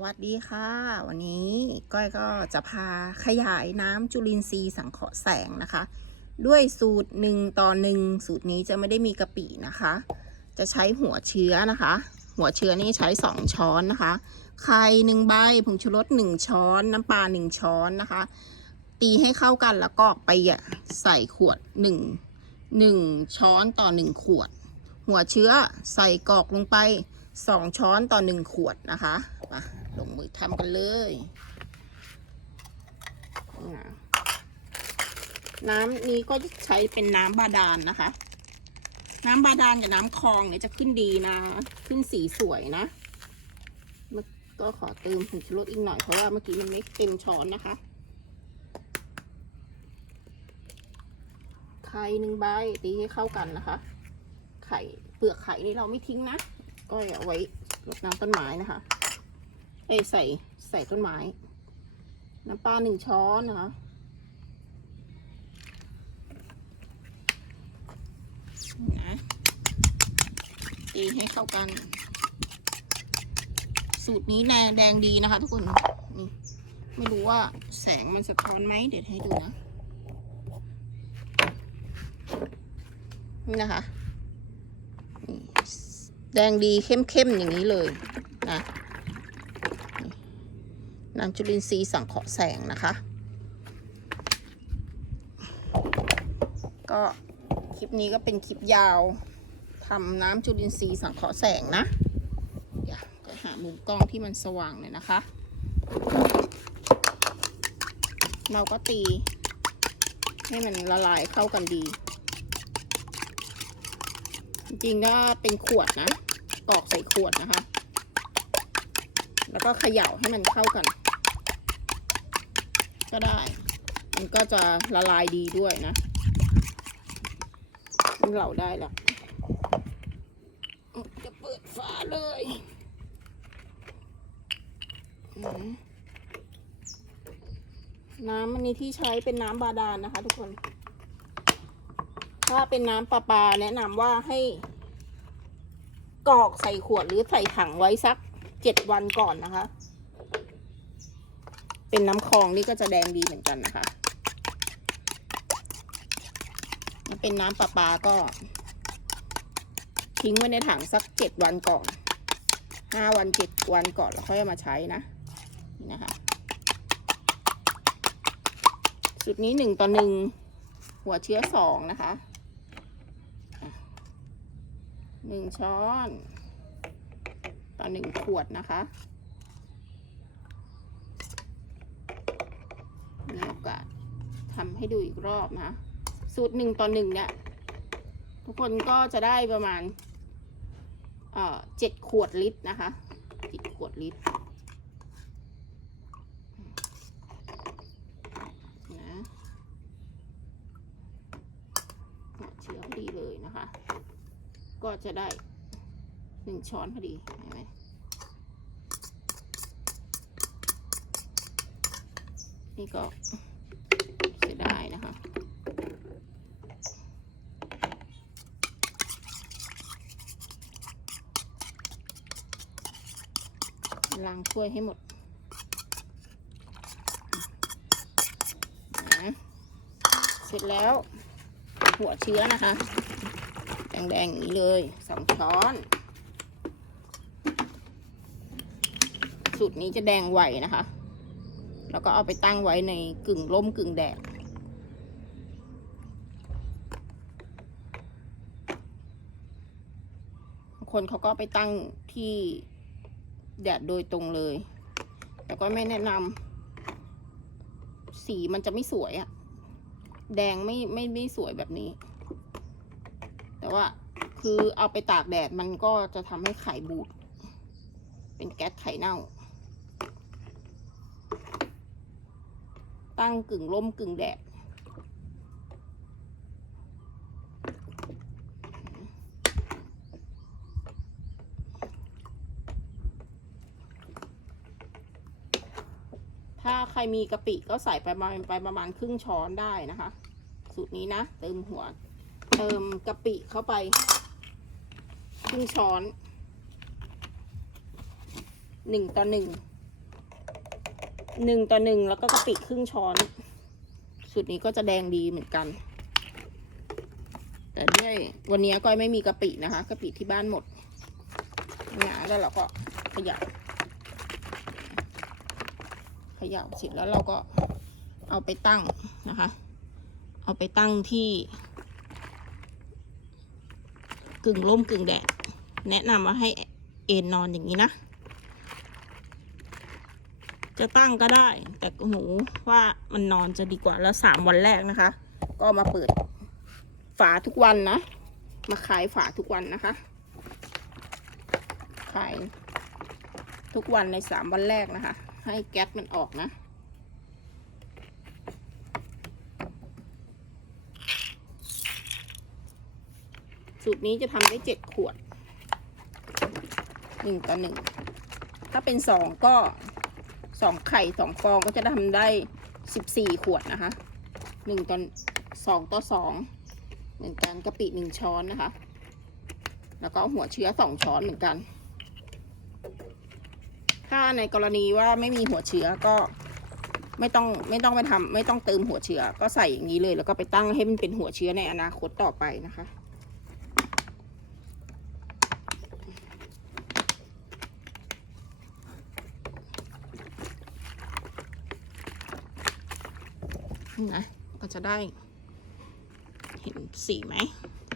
วัสดีค่ะ วันนี้ก้อยก็จะพาขยายน้ำจุลินทรีย์สังเคราะห์แสงนะคะ ด้วยสูตรหนึ่งต่อหนึ่งสูตรนี้จะไม่ได้มีกะปินะคะ จะใช้หัวเชื้อนะคะ หัวเชื้อนี่ใช้สองช้อนนะคะ ไข่หนึ่งใบผงชูรสหนึ่งช้อน น้ำปลาหนึ่งช้อนนะคะ ตีให้เข้ากันแล้วก็ไปใส่ขวดหนึ่งหนึ่งช้อนต่อหนึ่งขวด หัวเชื้อใส่กรอกลงไปสองช้อนต่อหนึ่งขวดนะคะมา ลงมือทำกันเลยน้ำนี้ก็ใช้เป็นน้ำบาดาลนนะคะ น้ำบาดาลกับน้ำคลองเนี่ยจะขึ้นดีนะ ขึ้นสีสวยนะมันก็ขอเติมผงชูรสอีกหน่อยเพราะว่าเมื่อกี้มันไม่เต็มช้อนนะคะไข่หนึ่งใบตีให้เข้ากันนะคะ ไข่เปลือกไข่นี่เราไม่ทิ้งนะ ก็เอาไว้รดน้ำต้นไม้นะคะ อ้ใส่ใส่ต้นไม้ น้ำปลาหนึ่งช้อนนะคะ นะตีให้เข้ากัน สูตรนี้แดงแดงดีนะคะทุกคนนี่ไม่รู้ว่าแสงมันสะท้อนไหมเดี๋ยวให้ดูนะ นี่นะคะ แดงดีเข้มๆอย่างนี้เลยนะ น้ำจุลินทรีย์สังเคราะห์แสงนะคะ ก็คลิปนี้ก็เป็นคลิปยาวทำน้ำจุลินทรีย์สังเคราะห์แสงนะเดี๋ยวก็หามุมกล้องที่มันสว่างหน่อยนะคะ เราก็ตี ให้มันละลายเข้ากันดี จริงๆก็เป็นขวดนะกรอกใส่ขวดนะคะ แล้วก็เขย่าให้มันเข้ากัน ก็ได้ มันก็จะละลายดีด้วยนะมันเหลาได้แล้วจะเปิดฝาเลยน้ำอันนี้ที่ใช้เป็นน้ำบาดาลนะคะ ทุกคน ถ้าเป็นน้ำประปาแนะนำว่าให้กรอกใส่ขวดหรือใส่ถังไว้สักเจ็ดวันก่อนนะคะ เป็นน้ำคลองนี่ก็จะแดงดีเหมือนกันนะคะเป็นน้ำประปาก็ ทิ้งไว้ในถังสักเจ็ดวันก่อนห้าวันเจ็ดวันก่อนแล้วค่อยเอามาใช้นะนี่นะคะสูตรนี้หนึ่งต่อหนึ่งหัวเชื้อสองนะคะหนึ่งช้อน ต่อหนึ่งขวดนะคะมีโอ กาสทำให้ดูอีกรอบนะ สูตรหนึ่งต่อหนึ่งเนี่ย ทุกคนก็จะได้ประมาณเจ็ดขวดลิตรนะคะเจ็ดขวดลิตรนะเชื้อพอดีเลยนะคะ ก็จะได้หนึ่งช้อนพอดีเห็นไหมนี่ก็เสียดายนะคะ ล้างถ้วยให้หมดนะเสร็จแล้ว หัวเชื้อนะคะ แดงๆอย่างนี้เลยสองช้อน สูตรนี้จะแดงไหวนะคะ แล้วก็เอาไปตั้งไว้ในกึ่งร่มกึ่งแดดคนเขาก็ไปตั้งที่ แดดโดยตรงเลย แต่ก็ไม่แนะนำสีมันจะไม่สวยอะแดงไม่ไม่ไม่สวยแบบนี้ แต่ว่าคือเอาไปตากแดดมันก็จะทำให้ไข่บูด เป็นแก๊สไข่เน่า ตั้งกึ่งร่มกึ่งแดด ถ้าใครมีกะปิก็ใส่ไปประมาณไปประมาณครึ่งช้อนได้นะคะ สูตรนี้นะ เติมหัว เติมกะปิเข้าไป ครึ่งช้อนหนึ่งต่อหนึ่งหนึ่งต่อหนึ่งแล้วก็กะปิครึ่งช้อน สูตรนี้ก็จะแดงดีเหมือนกัน แต่ด้วยวันนี้ก้อยไม่มีกะปินะคะกะปิที่บ้านหมดนะแล้วเราก็ขยับ ยับเสร็จแล้วเราก็เอาไปตั้งนะคะ เอาไปตั้งที่ กึ่งร่มกึ่งแดด แนะนำว่าให้เอนนอนอย่างนี้นะ จะตั้งก็ได้ แต่หนูว่ามันนอนจะดีกว่าแล้วสามวันแรกนะคะ ก็มาเปิดฝาทุกวันนะ มาขายฝาทุกวันนะคะ ขายทุกวันในสามวันแรกนะคะ ให้แก๊สมันออกนะ สูตรนี้จะทำได้เจ็ดขวดหนึ่งต่อหนึ่งถ้าเป็นสองก็สองไข่สองฟองก็จะทำได้สิบสี่ขวดนะคะหนึ่งต่อสองต่อสองเหมือนกันกะปิหนึ่งช้อนนะคะ แล้วก็หัวเชื้อสองช้อนเหมือนกัน ถ้าในกรณีว่าไม่มีหัวเชื้อก็ไม่ต้องไม่ต้องไปทำไม่ต้องเติมหัวเชื้อ ก็ใส่อย่างนี้เลย แล้วก็ไปตั้งให้มันเป็นหัวเชื้อในอนาคตต่อไปนะคะนี่นะก็จะได้เห็นสีไหม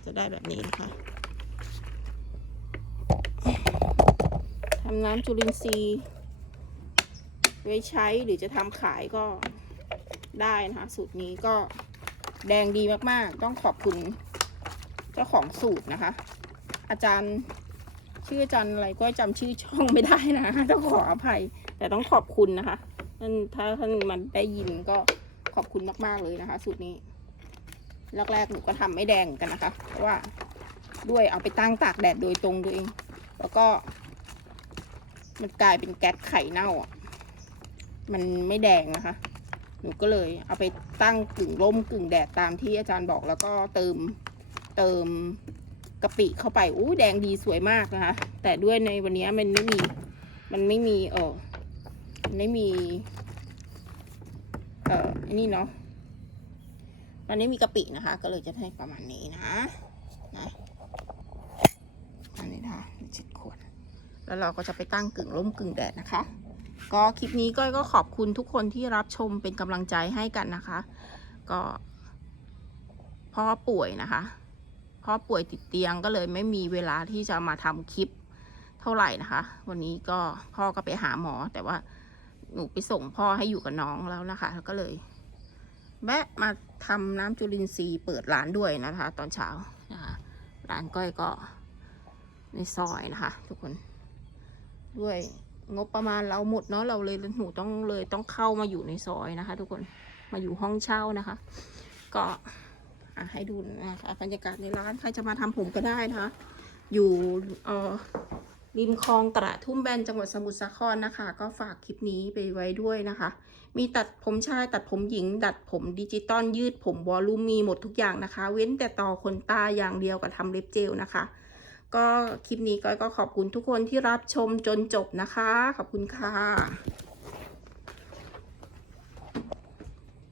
จะได้แบบนี้นะคะ ทำน้ำจุลินทรีย์ไว้ใช้หรือจะทำขายก็ได้นะคะสูตรนี้ก็แดงดีมากๆ ต้องขอบคุณเจ้าของสูตรนะคะ อาจารย์ชื่ออาจารย์อะไรก็จำชื่อช่องไม่ได้นะต้องขออภัย แต่ต้องขอบคุณนะคะนั่นถ้าท่านมันได้ยินก็ขอบคุณมากๆเลยนะคะ สูตรนี้แรกๆหนูก็ทำไม่แดงกันนะคะ เพราะว่าด้วยเอาไปตั้งตากแดดโดยตรงตัวเอง แล้วก็ มันกลายเป็นแก๊สไข่เน่าอะ มันไม่แดงนะคะ หนูก็เลยเอาไปตั้งกึ่งร่มกึ่งแดดตามที่อาจารย์บอกแล้วก็เติมเติมกะปิเข้าไปอู้แดงดีสวยมากนะคะ แต่ด้วยในวันนี้มันไม่มี มันไม่มี เออไม่มี เอ่ออันนี้เนาะ มันไม่มีกะปินะคะ ก็เลยจะให้ประมาณนี้นะ นะอันนี้นะคะ แล้วเราก็จะไปตั้งกึ่งร่มกึ่งแดดนะคะ ก็คลิปนี้ก้อยก็ขอบคุณทุกคนที่รับชมเป็นกำลังใจให้กันนะคะ ก็พ่อป่วยนะคะพ่อป่วยติดเตียงก็เลยไม่มีเวลาที่จะมาทำคลิปเท่าไหร่นะคะ วันนี้ก็พ่อก็ไปหาหมอ แต่ว่าหนูไปส่งพ่อให้อยู่กับน้องแล้วนะคะแล้วก็เลยแวะมาทำน้ำจุลินทรีย์เปิดร้านด้วยนะคะ ตอนเช้านะคะร้านก้อยก็ในซอยนะคะ ทุกคน ด้วย งบประมาณเราหมดเนาะเราเลยหนูต้องเลยต้องเข้ามาอยู่ในซอยนะคะ ทุกคนมาอยู่ห้องเช่านะคะ ก็ให้ดูนะคะบรรยากาศในร้านใครจะมาทำผมก็ได้นะคะ อยู่เออริมคลองตลาดทุ่มแบนจังหวัดสมุทรสาครนะคะ ก็ฝากคลิปนี้ไปไว้ด้วยนะคะ มีตัดผมชายตัดผมหญิง ดัดผมดิจิตอลยืดผมวอลลุ่มมีหมดทุกอย่างนะคะ เว้นแต่ต่อขนตาอย่างเดียวกับทำเล็บเจลนะคะ ก็คลิปนี้ก้อยก็ขอบคุณทุกคนที่รับชมจนจบนะคะ ขอบคุณค่ะ